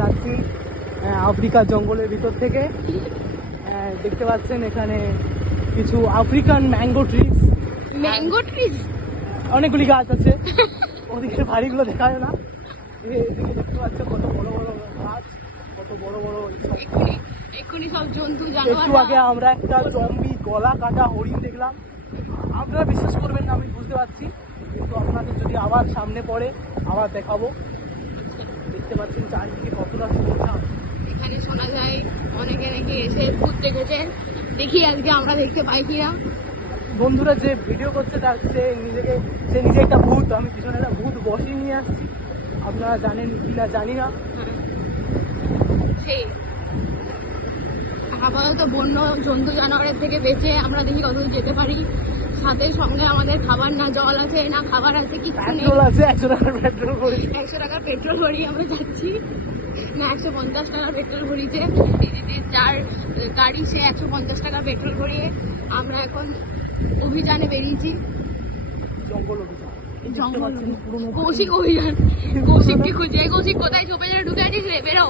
যাচ্ছি আফ্রিকার জঙ্গলের ভিতর থেকে। দেখতে পাচ্ছেন এখানে কিছু আফ্রিকান ম্যাঙ্গো ট্রিজ। অনেকগুলি গাছ আছে, ওদিকে বাড়িগুলো দেখা যায় না। এদিকে দেখতে পাচ্ছ কত বড় বড় গাছ, কত বড় বড়। এক্ষুনি সব জন্তু একটু আগে আমরা একটা জম্বি গলা কাটা হরিণ দেখলাম। আপনারা বিশ্বাস করবেন না, আমি বুঝতে পারছি, কিন্তু আপনাদের যদি আবার সামনে পড়ে আবার দেখাবো। দেখতে পাচ্ছেন চারদিকে কতটা সুন্দর। এখানে শোনা যায় অনেকে নাকি এসে ভূত দেখেছে, দেখি আজকে আমরা দেখতে পাই কিনা। বন্ধুরা যে ভিডিও করছে তার সে নিজে একটা ভূত, আমি পিছনে একটা ভূত বসিয়ে নিয়ে আসছি। আপনারা জানেন কিনা জানি না। সেই আপাতত বন্য জন্তু জানোয়ারের থেকে বেঁচে আমরা দেখি কতদূর যেতে পারি। সাথে সঙ্গে আমাদের খাবার না জল আছে না খাবার আছে, কিছু নেই। 100 টাকার পেট্রোল ভরি, 100 টাকার পেট্রোল ভরি আমরা যাচ্ছি, না 150 টাকার পেট্রোল ভরিছে। যার গাড়ি সে 150 টাকা পেট্রোল ভরিয়ে আমরা এখন অভিযানে বেরিয়েছি। জঙ্গল অভিযান, জঙ্গল কৌশিক অভিযান। কৌশিককে খুঁজে, কৌশিক কোথায় ঝোপে যেন ঢুকে আছিস রে, বেরো।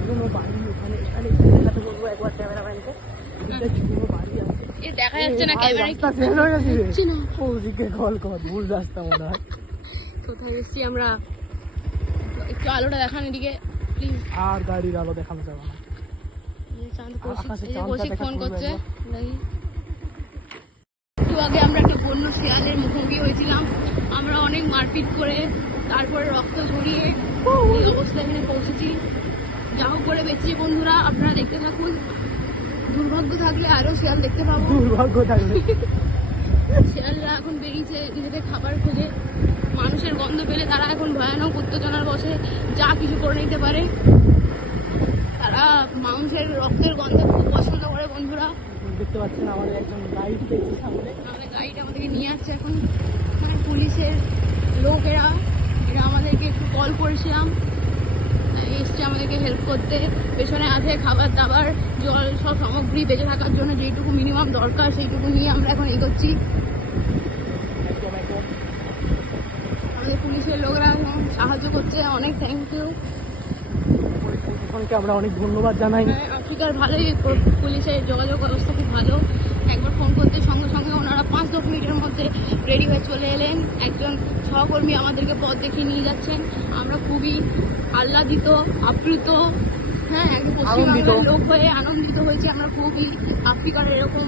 পুরোনো বাড়ি এখানে এখানে দেখাতে বলবো একবার ক্যামেরাম্যানকে। পুরোনো বাড়ি আছে, এ দেখা যাচ্ছে না ক্যামেরায়, রাস্তা শেষ হয়ে গেছে। ওদিকে কল কর, ভুল রাস্তা মনে হয়। কোথায় এসেছি আমরা, একটু আলোটা দেখান এদিকে প্লিজ। আর গাড়ির আলো দেখানো যাবে না। কৌশিক ফোন করছে। একটু আগে আমরা একটা বন্য শিয়ালের মুখোমুখি হয়েছিলাম। আমরা অনেক মারপিট করে তারপরে রক্ত ঝরিয়ে এই অবস্থা এখানে পৌঁছেছি। যা হোক করে বেঁচেছি বন্ধুরা, আপনারা দেখতে থাকুন। দুর্ভাগ্য থাকলে আরো শিয়াল দেখতে পাবো। দুর্ভাগ্য থাকলে শিয়ালরা এখন বেরিয়েছে নিজেদের খাবার খোঁজে। মানুষের গন্ধ পেলে তারা এখন ভয়ানক উত্তেজনার বসে যা কিছু করে নিতে পারে। তারা মানুষের রক্তের গন্ধ খুব পছন্দ করে বন্ধুরা। দেখতে পাচ্ছেন আমাদের একজন গাইড পেয়েছি সামনে। আমাদের গাইড আমাদেরকে নিয়ে আসছে এখন। মানে পুলিশের লোকেরা এরা আমাদেরকে একটু কল করেছিলাম, এসছে আমাদেরকে হেল্প করতে। পেছনে আছে খাবার দাবার জল সব সামগ্রী, বেঁচে থাকার জন্য যেইটুকু মিনিমাম দরকার সেইটুকু নিয়ে আমরা এখন এগোচ্ছি। আমাদের পুলিশের লোকরা সাহায্য করছে, অনেক থ্যাংক ইউ। আমরা অনেক ধন্যবাদ জানাই। আফ্রিকার ভালোই পুলিশের যোগাযোগ ব্যবস্থা খুব ভালো। একবার ফোন করতে সঙ্গে সঙ্গে ওনারা 5-10 মিনিটের মধ্যে রেডি হয়ে চলে এলেন। একজন সহকর্মী আমাদেরকে পথ দেখিয়ে নিয়ে যাচ্ছেন। আমরা খুবই আহ্লাদিত, আপ্লুত, হ্যাঁ একজন পশ্চিমবাংলার লোক হয়ে আনন্দিত হয়েছি আমরা খুবই। আফ্রিকার এরকম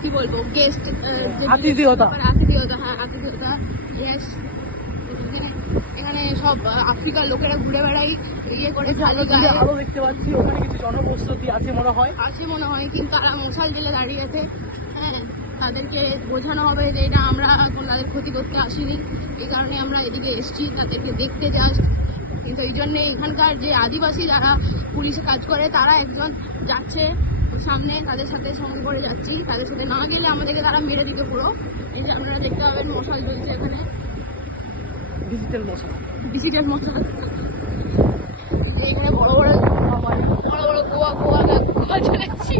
কি বলবো গেস্ট আতিথেয়তা, হ্যাঁ আতিথেয়তা, ইয়েস। এখানে সব আফ্রিকার লোকেরা ঘুরে বেড়াই, ইয়ে করে আলো দেখতে পাচ্ছি। ওখানে কিছু জনবসতি আছে মনে হয়, কিন্তু তারা মশাল জেলে দাঁড়িয়ে আছে। হ্যাঁ, তাদেরকে বোঝানো হবে যে এটা আমরা এখন তাদের ক্ষতি করতে আসিনি, এই কারণে আমরা এদিকে এসেছি তাদেরকে দেখতে যাস। কিন্তু এই জন্যে এখানকার যে আদিবাসী যারা পুলিশে কাজ করে তারা একজন যাচ্ছে সামনে, তাদের সাথে সঙ্গে করে যাচ্ছি। তাদের সাথে না গেলে আমাদেরকে তারা মেরে দিকে পুরো। এই যে আপনারা দেখতে পাবেন মশাল জ্বলছে এখানে, ডিজিটাল মশাল। এখানে বড় বড় গোয়া চলেছি।